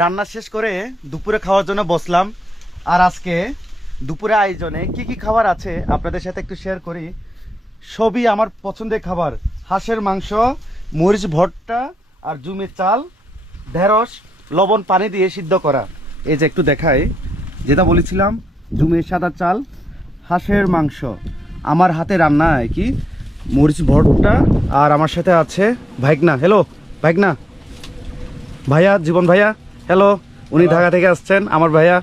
রান্না শেষ করে দুপুরে খাওয়ার জন্য বসলাম। আর আজকে দুপুরে আয়োজনে কি কি খাবার আছে আপনাদের সাথে একটু শেয়ার করি। সবই আমার পছন্দের খাবার, হাঁসের মাংস, মরিচ ভর্তা আর জুমের চাল, ঢেঁড়স লবণ পানি দিয়ে সিদ্ধ করা। এই যে একটু দেখাই, যেটা বলেছিলাম, জুমের সাদা চাল, হাঁসের মাংস, আমার হাতে রান্না কি মরিচ ভর্তা। আর আমার সাথে আছে ভাইগনা। হ্যালো ভাইগনা, ভাইয়া, জীবন ভাইয়া। হ্যালো, উনি ঢাকা থেকে আসছেন, আমার ভাইয়া,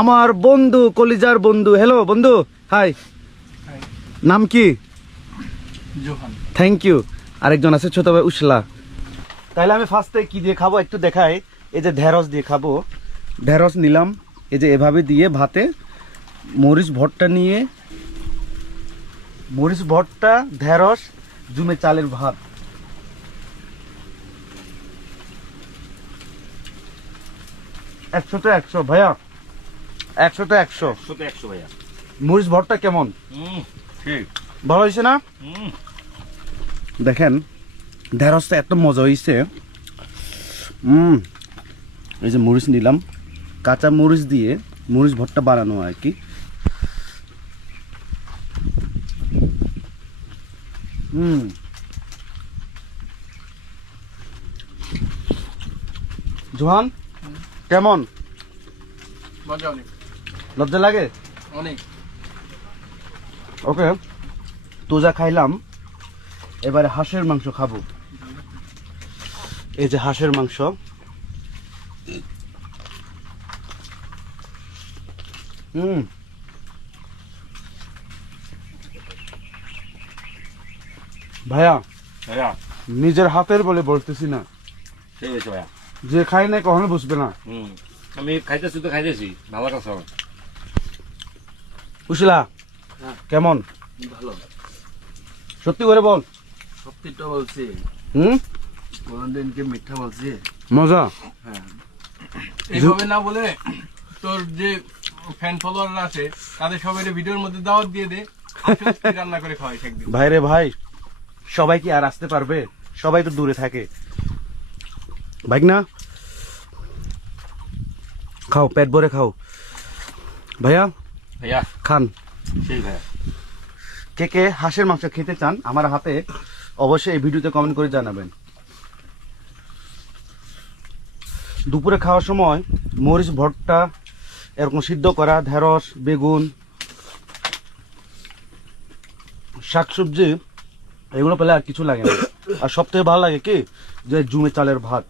আমার বন্ধু, কলিজার বন্ধু। হ্যালো বন্ধু, হাই। নাম কি? জোহান। Thank you. আরেকজন আছে ছোট ভাই উসলা। তাহলে আমি ফার্স্টে কি দিয়ে খাবো একটু দেখাই। এই যে ঢেঁড়স দিয়ে খাবো, ঢেঁড়স নিলাম, এই যে এভাবে দিয়ে ভাতে, মরিচ ভর্তা নিয়ে, মরিচ ভর্তা, ঢেঁড়স, জুমে চালের ভাত। একশোতে 100 ভাইয়া, 100তে 100। 100 ভাইয়া। মরিচ ভর্তা কেমন? ঠিক। ভালো হয়েছে না? দেখেন ঢেঁড়সটা এত মজা হয়েছে। এই যে মরিচ নিলাম, কাঁচা মরিচ দিয়ে মরিচ ভর্তা বানানো আর কি। জোহান কেমন? মজা অনেক। লজ্জা লাগে? অনেক। ওকে, তো যা খাইলাম, এবারে হাঁসের মাংস খাবো। এই যে হাঁসের মাংস, ভাইয়া ভাইয়া নিজের হাতের বলে বলতেছি না, ঠিক আছে ভাইয়া। যে খাই নাই কখনো বুঝবে না। আমি খাইতেছি তো খাইতেছি, ভালো কথা। উশিলা কেমন? ভালো। সত্যি করে বল। সত্যিটা বলছি। কোনদিনকে মিথ্যা বলছি? মজা। হ্যাঁ, এইভাবে না বলে তোর যে ফ্যান ফলোয়াররা আছে তাদের সবাই ভিডিওর মধ্যে দাওয়াত দিয়ে দে, রান্না করে খাওয়াই একদিন। ভাইরে ভাই, সবাই কি আর আসতে পারবে? সবাই তো দূরে থাকে। ভাই না, খাও, পেট ভরে খাও। ভাইয়া ভাইয়া খান। সেই ভাইয়া। কে কে হাঁসের মাংস খেতে চান আমার হাতে, অবশ্যই এই ভিডিওতে কমেন্ট করে জানাবেন। দুপুরে খাওয়ার সময় মরিচ ভর্তা, এরকম সিদ্ধ করা ঢেঁড়স, বেগুন, শাকসবজি, এগুলো পেলে আর কিছু লাগে না। আর সবথেকে ভালো লাগে কি, যে জুমে চালের ভাত।